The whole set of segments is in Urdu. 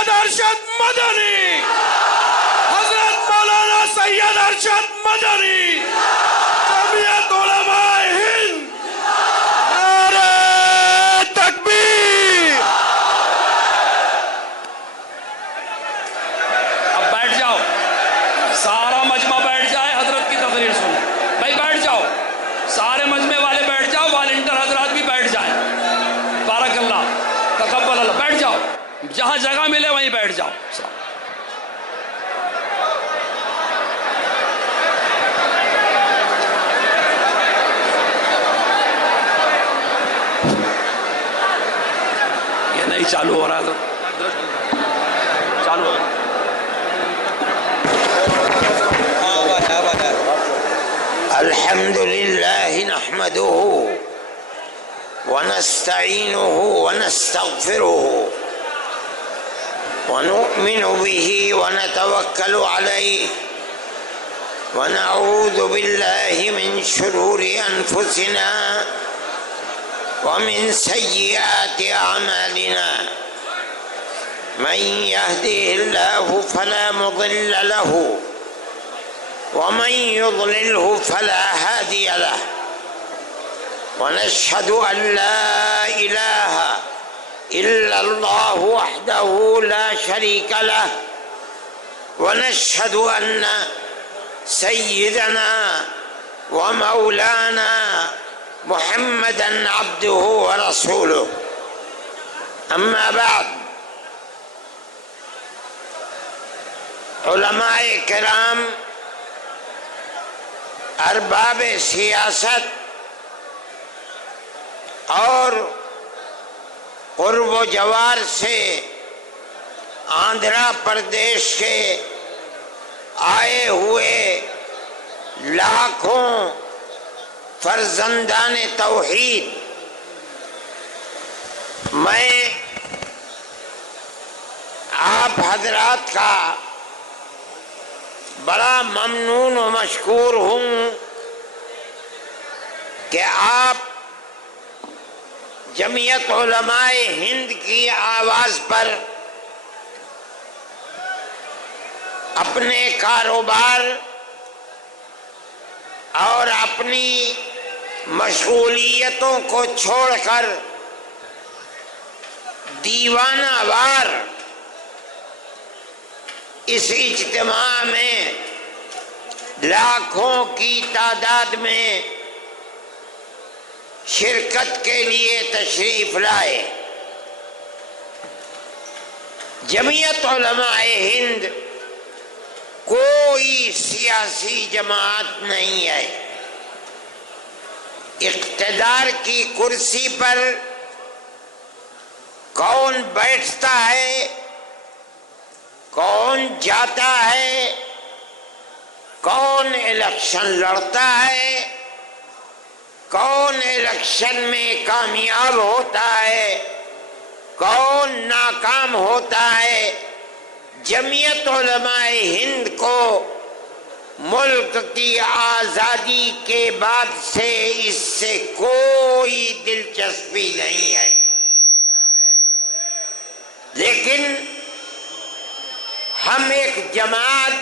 سید ارشد مدنی، حضرت مولانا سید ارشد مدنی، جمعیت علماء ہند، نعرہ تکبیر۔ اب بیٹھ جاؤ، سارا مجمع بیٹھ جائے، حضرت کی تقریر سنیں۔ بھائی بیٹھ جاؤ، سارے مجمع والے بیٹھ جاؤ، والنٹر حضرات بھی بیٹھ جائیں۔ بارک اللہ، تقبل اللہ، بیٹھ جاؤ، جہاں جگہ ملے وہیں بیٹھ جاؤ۔ یہ نہیں چالو ہو رہا تو چالو ہو رہا۔ الحمد لله نحمده ونستعينه ونستغفره ونؤمن به ونتوكل عليه ونعوذ بالله من شرور أنفسنا ومن سيئات أعمالنا، من يهده الله فلا مضل له ومن يضلله فلا هادي له، ونشهد أن لا إله إلا الله وحده لا شريك له، ونشهد أن سيدنا ومولانا محمدًا عبده ورسوله. أما بعد، علماء کرام، ارباب سیاست اور قرب و جوار سے آندھرا پردیش کے آئے ہوئے لاکھوں فرزندان توحید، میں آپ حضرات کا بڑا ممنون و مشکور ہوں کہ آپ جمعیت علماء ہند کی آواز پر اپنے کاروبار اور اپنی مشغولیتوں کو چھوڑ کر دیوانہ وار اس اجتماع میں لاکھوں کی تعداد میں شرکت کے لیے تشریف لائے۔ جمعیت علماء ہند کوئی سیاسی جماعت نہیں ہے۔ اقتدار کی کرسی پر کون بیٹھتا ہے، کون جاتا ہے، کون الیکشن لڑتا ہے، کون الیکشن میں کامیاب ہوتا ہے، کون ناکام ہوتا ہے، جمعیت علماء ہند کو ملک کی آزادی کے بعد سے اس سے کوئی دلچسپی نہیں ہے۔ لیکن ہم ایک جماعت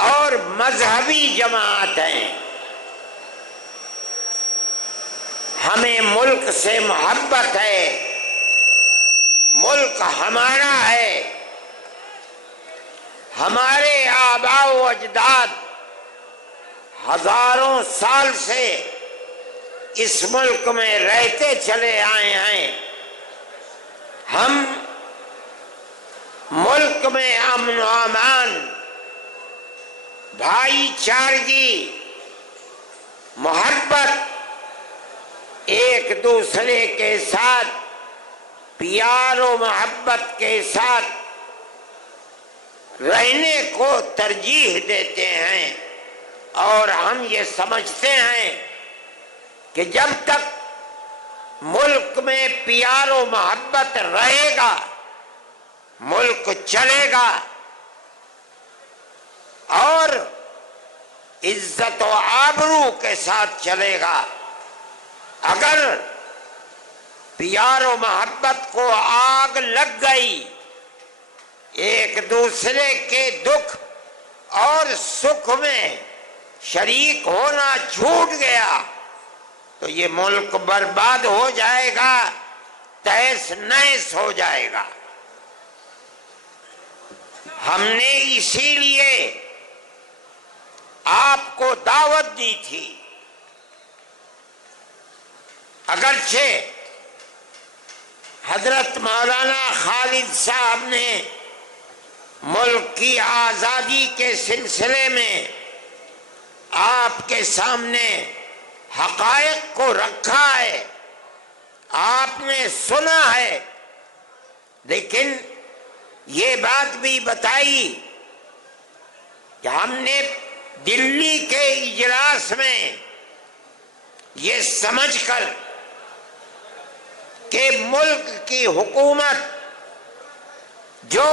اور مذہبی جماعت ہیں، ہمیں ملک سے محبت ہے، ملک ہمارا ہے، ہمارے آباء و اجداد ہزاروں سال سے اس ملک میں رہتے چلے آئے ہیں۔ ہم ملک میں امن و امان، بھائی چارگی، محبت، ایک دوسرے کے ساتھ پیار و محبت کے ساتھ رہنے کو ترجیح دیتے ہیں، اور ہم یہ سمجھتے ہیں کہ جب تک ملک میں پیار و محبت رہے گا ملک چلے گا، اور عزت و آبرو کے ساتھ چلے گا۔ اگر پیار و محبت کو آگ لگ گئی ایک دوسرے کے دکھ اور سکھ میں شریک ہونا چھوٹ گیا تو یہ ملک برباد ہو جائے گا، تہس نہس ہو جائے گا۔ ہم نے اسی لیے آپ کو دعوت دی تھی، اگرچہ حضرت مولانا خالد صاحب نے ملک کی آزادی کے سلسلے میں آپ کے سامنے حقائق کو رکھا ہے، آپ نے سنا ہے، لیکن یہ بات بھی بتائی کہ ہم نے دلی کے اجلاس میں یہ سمجھ کر کہ ملک کی حکومت جو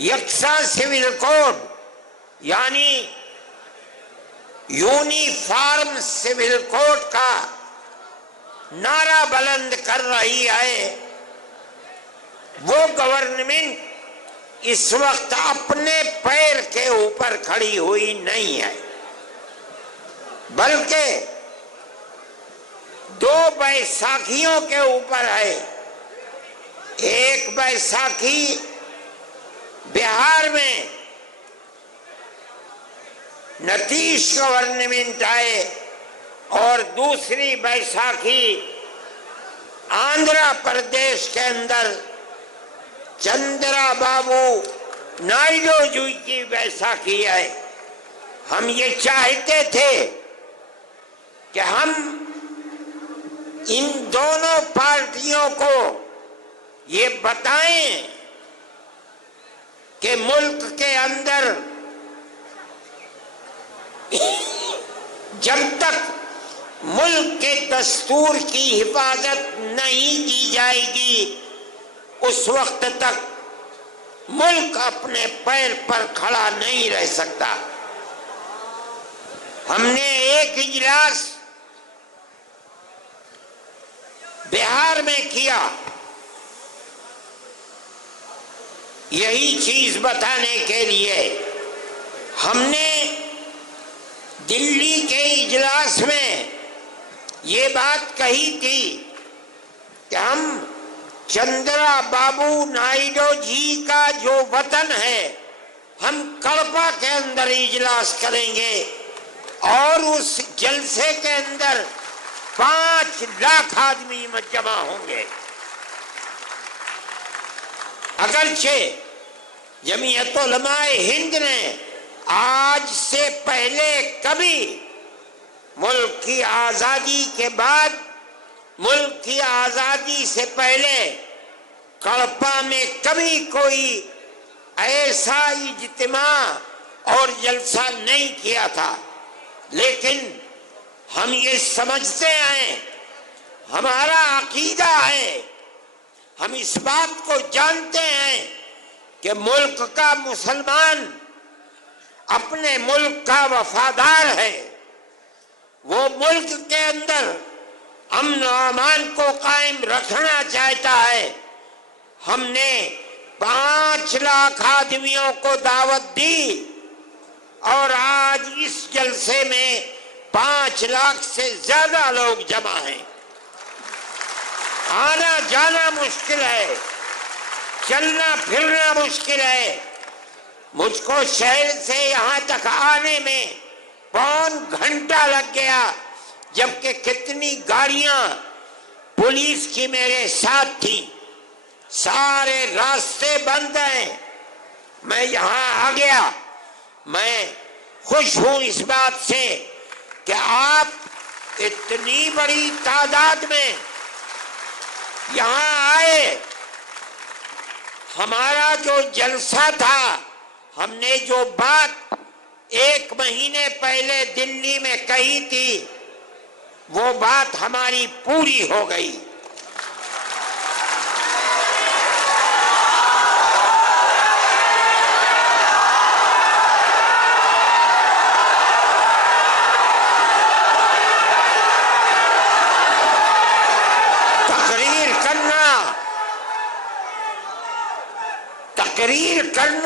یکساں سول کوڈ یعنی یونیفارم سول کوڈ کا نعرہ بلند کر رہی ہے، وہ گورنمنٹ اس وقت اپنے پیر کے اوپر کھڑی ہوئی نہیں ہے، بلکہ دو بیساکھیوں کے اوپر ہے۔ ایک بیساکھی بہار میں نتیش گورنمنٹ آئے اور دوسری بیساکھی آندھرا پردیش کے اندر چندرا بابو نائیڈو جی کی بیساکھی ہے۔ ہم یہ چاہتے تھے کہ ہم ان دونوں پارٹیوں کو یہ بتائیں کہ ملک کے اندر جب تک ملک کے دستور کی حفاظت نہیں کی جائے گی اس وقت تک ملک اپنے پیر پر کھڑا نہیں رہ سکتا۔ ہم نے ایک اجلاس بہار میں کیا یہی چیز بتانے کے لیے۔ ہم نے دلی کے اجلاس میں یہ بات کہی تھی کہ ہم چندرا بابو نائیڈو جی کا جو وطن ہے ہم کڑپا کے اندر اجلاس کریں گے اور اس جلسے کے اندر 5 لاکھ آدمی جمع ہوں گے۔ اگرچہ جمعیت علماء ہند نے آج سے پہلے کبھی ملک کی آزادی کے بعد، ملک کی آزادی سے پہلے کڑپا میں کبھی کوئی ایسا اجتماع اور جلسہ نہیں کیا تھا، لیکن ہم یہ سمجھتے ہیں، ہمارا عقیدہ ہے، ہم اس بات کو جانتے ہیں کہ ملک کا مسلمان اپنے ملک کا وفادار ہے، وہ ملک کے اندر امن و امان کو قائم رکھنا چاہتا ہے۔ ہم نے 5 لاکھ آدمیوں کو دعوت دی اور آج اس جلسے میں 5 لاکھ سے زیادہ لوگ جمع ہیں۔ آنا جانا مشکل ہے، چلنا پھرنا مشکل ہے۔ مجھ کو شہر سے یہاں تک آنے میں 1.25 گھنٹہ لگ گیا، جبکہ کتنی گاڑیاں پولیس کی میرے ساتھ تھی، سارے راستے بند ہیں۔ میں یہاں آ گیا، میں خوش ہوں اس بات سے کہ آپ اتنی بڑی تعداد میں یہاں آئے۔ ہمارا جو جلسہ تھا، ہم نے جو بات 1 مہینے پہلے دلی میں کہی تھی، وہ بات ہماری پوری ہو گئی۔ تقریر کرنا